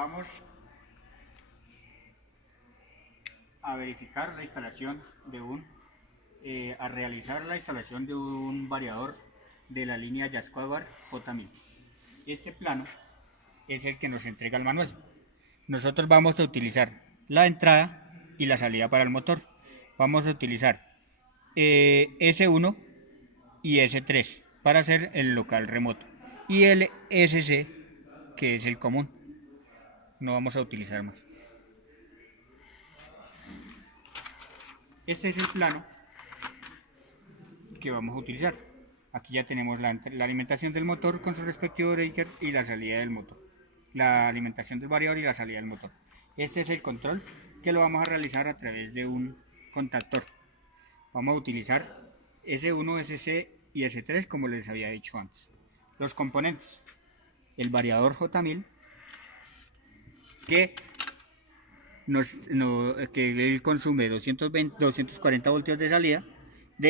Vamos a verificar la instalación de a realizar la instalación de un variador de la línea Jazzcover J1000. Este plano es el que nos entrega el manual. Nosotros vamos a utilizar la entrada y la salida para el motor. Vamos a utilizar S1 y S3 para hacer el local remoto, y el SC, que es el común. No vamos a utilizar más. Este es el plano que vamos a utilizar. Aquí ya tenemos la alimentación del motor con su respectivo breaker y la salida del motor. La alimentación del variador y la salida del motor. Este es el control que lo vamos a realizar a través de un contactor. Vamos a utilizar S1, SC y S3 como les había dicho antes. Los componentes: el variador J1000, que él consume 240 voltios de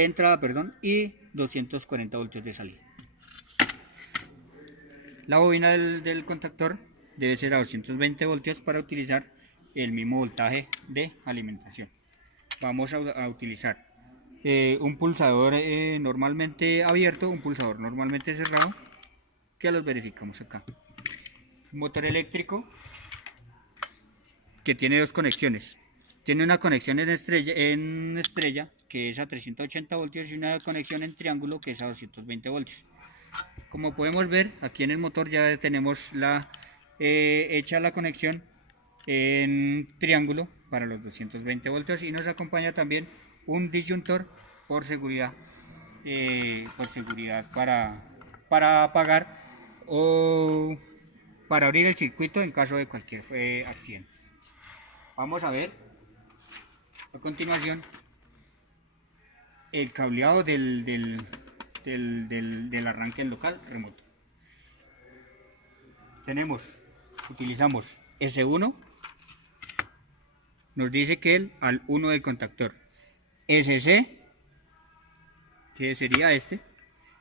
entrada, y 240 voltios de salida. La bobina del contactor debe ser a 220 voltios para utilizar el mismo voltaje de alimentación. Vamos a utilizar un pulsador normalmente abierto, un pulsador normalmente cerrado, que los verificamos acá. Un motor eléctrico que tiene dos conexiones. Tiene una conexión en estrella, que es a 380 voltios, y una conexión en triángulo, que es a 220 voltios. Como podemos ver, aquí en el motor ya tenemos hecha la conexión en triángulo para los 220 voltios, y nos acompaña también un disyuntor por seguridad, para apagar o para abrir el circuito en caso de cualquier accidente. Vamos a ver a continuación el cableado del arranque en local remoto. Utilizamos S1, nos dice que al 1 del contactor. SC, que sería este,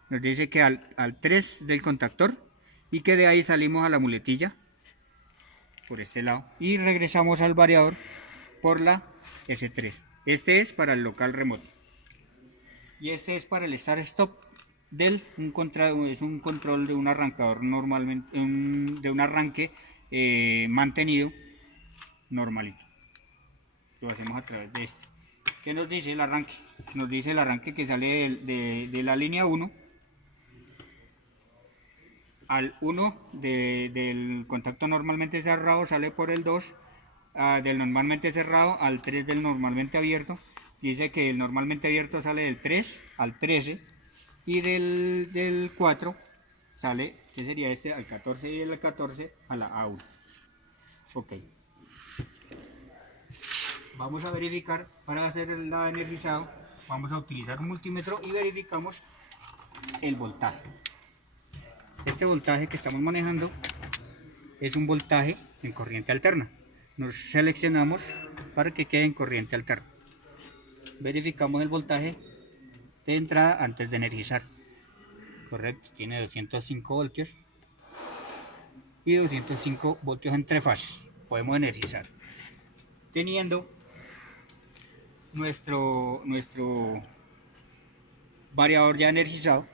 nos dice que al 3 del contactor, y que de ahí salimos a la muletilla por este lado y regresamos al variador por la S3. Este es para el local remoto y este es para el start-stop es un control de un arrancador, normalmente de un arranque mantenido normalito. Lo hacemos a través de este. ¿Qué nos dice el arranque? Nos dice el arranque que sale de la línea 1 al 1 del contacto normalmente cerrado, sale por el 2 del normalmente cerrado al 3 del normalmente abierto. Dice que el normalmente abierto sale del 3 al 13, y del 4 sale, que sería este, al 14, y del 14 a la A1. Ok. Vamos a verificar, para hacer el energizado, vamos a utilizar un multímetro y verificamos el voltaje. Este voltaje que estamos manejando es un voltaje en corriente alterna. Nos seleccionamos para que quede en corriente alterna. Verificamos el voltaje de entrada antes de energizar. Correcto, tiene 205 voltios y 205 voltios entre fases. Podemos energizar. Teniendo nuestro variador ya energizado,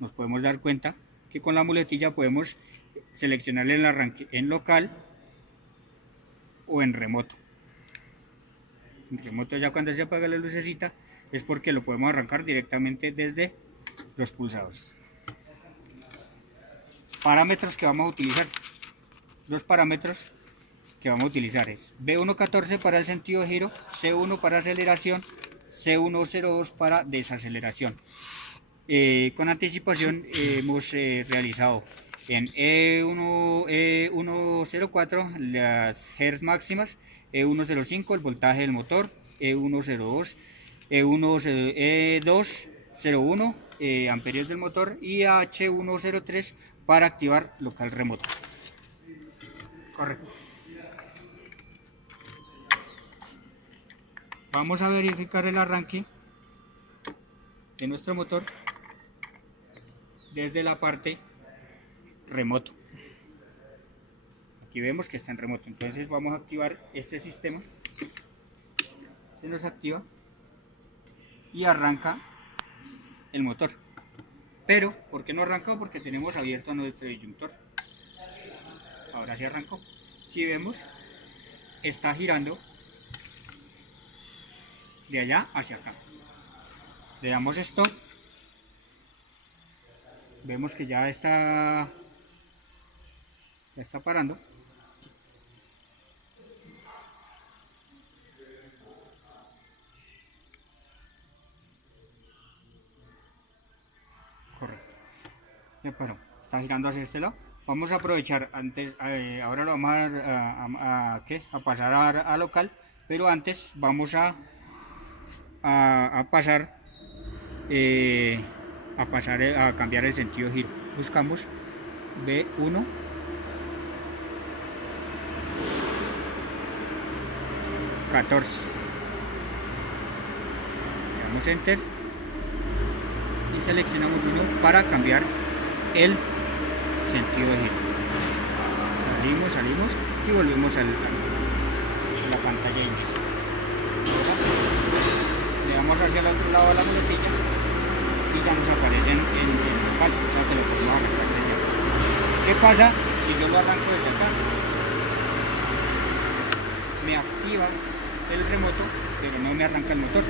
nos podemos dar cuenta que con la muletilla podemos seleccionar el arranque en local o en remoto. En remoto, ya cuando se apaga la lucecita, es porque lo podemos arrancar directamente desde los pulsadores. Parámetros que vamos a utilizar. Los parámetros que vamos a utilizar es B114 para el sentido de giro, C1 para aceleración, C102 para desaceleración. Con anticipación hemos realizado en E104 las Hertz máximas, E105 el voltaje del motor, E102, E201 amperios del motor, y H103 para activar local remoto. Correcto. Vamos a verificar el arranque de nuestro motor desde la parte remoto. Aquí y vemos que está en remoto. Entonces vamos a activar este sistema. Se nos activa y arranca el motor. Pero, ¿por qué no arrancó? Porque tenemos abierto nuestro disyuntor. Ahora sí arrancó. Si vemos, está girando de allá hacia acá. Le damos stop. Vemos que ya está parando. Correcto. Ya paró. Está girando hacia este lado. Vamos a aprovechar antes, ahora lo vamos a pasar a local, pero antes vamos a pasar a cambiar el sentido de giro. Buscamos B1, ×14, le damos enter y seleccionamos 1 para cambiar el sentido de giro. Salimos y volvemos a la pantalla de inicio. Le damos hacia el otro lado de la muletilla y ya nos aparece en local, o sea que lo podemos arrancar desde acá. ¿Qué pasa si yo lo arranco desde acá? Me activa el remoto, pero no me arranca el motor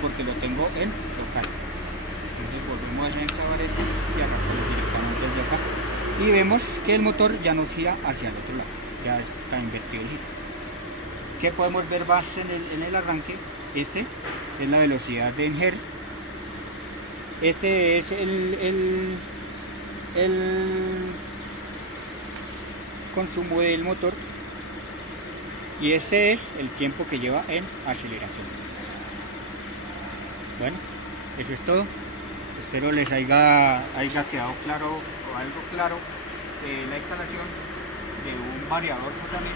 porque lo tengo en local. Entonces volvemos a enclavar esto y arrancamos directamente desde acá. Y vemos que el motor ya nos gira hacia el otro lado, ya está invertido el giro. ¿Qué podemos ver más en el arranque? Este es la velocidad en Hz, este es el consumo del motor y este es el tiempo que lleva en aceleración. Bueno, eso es todo. Espero les haya quedado claro o algo claro la instalación de un variador también